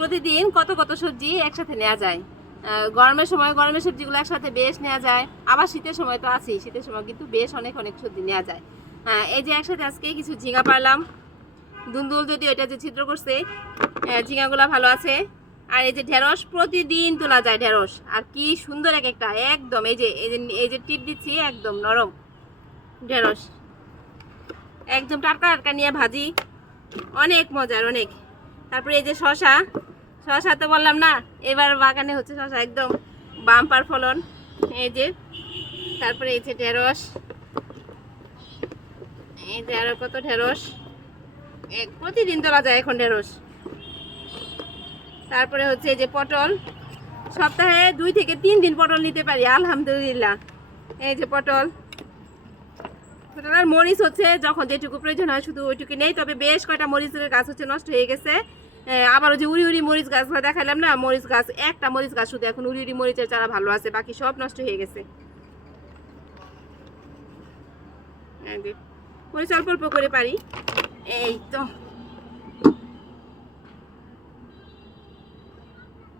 প্রতিদিন কত কত সবজি একসাথে নেওয়া যায়। গরমের সময় গরমের সবজিগুলো একসাথে বেশ নেওয়া যায়, আবার শীতের সময় তো আছেই, শীতের সময় কিন্তু বেশ অনেক অনেক সবজি নেওয়া যায়। এই যে একসাথে আজকে কিছু ঝিঙা পারলাম, দুন্দুল যদি ওইটা যে ছিদ্র করছে, ঝিঙাগুলো ভালো আছে। আর এই যে ঢেঁড়স প্রতিদিন তোলা যায় ঢেঁড়স, আর কি সুন্দর এক একটা, একদম এই যে টিপ দিচ্ছি একদম নরম ঢেঁড়স, একদম টাটকা টাটকা নিয়ে ভাজি, অনেক মজার অনেক। তারপরে এই যে শশা, শশা তো বললাম না, এবার বাগানে হচ্ছে শশা, একদম বাম্পার ফলন। এই যে তারপরে এই যে ঢেঁড়স, এই যে আরো কত ঢেঁড়স, প্রতিদিন তোলা যায় এখন ঢেঁড়স। তারপরে হচ্ছে এই যে পটল, সপ্তাহে 2 থেকে 3 দিন পটল নিতে পারি আলহামদুলিল্লাহ। এই যে পটল, আর মরিচ হচ্ছে যখন যেটুকু প্রয়োজন হয় শুধু ওইটুকু নেই। তবে বেশ কয়টা মরিচের গাছ হচ্ছে নষ্ট হয়ে গেছে। আবার ওই যে উড়ি উড়ি মরিচ গাছগুলো দেখালাম না, মরিচ গাছ, একটা মরিচ গাছ শুধু এখন উড়ি উড়ি মরিচের চারা ভালো আছে, বাকি সব নষ্ট হয়ে গেছে। মরিচ অল্প অল্প করে পারি, এই তো।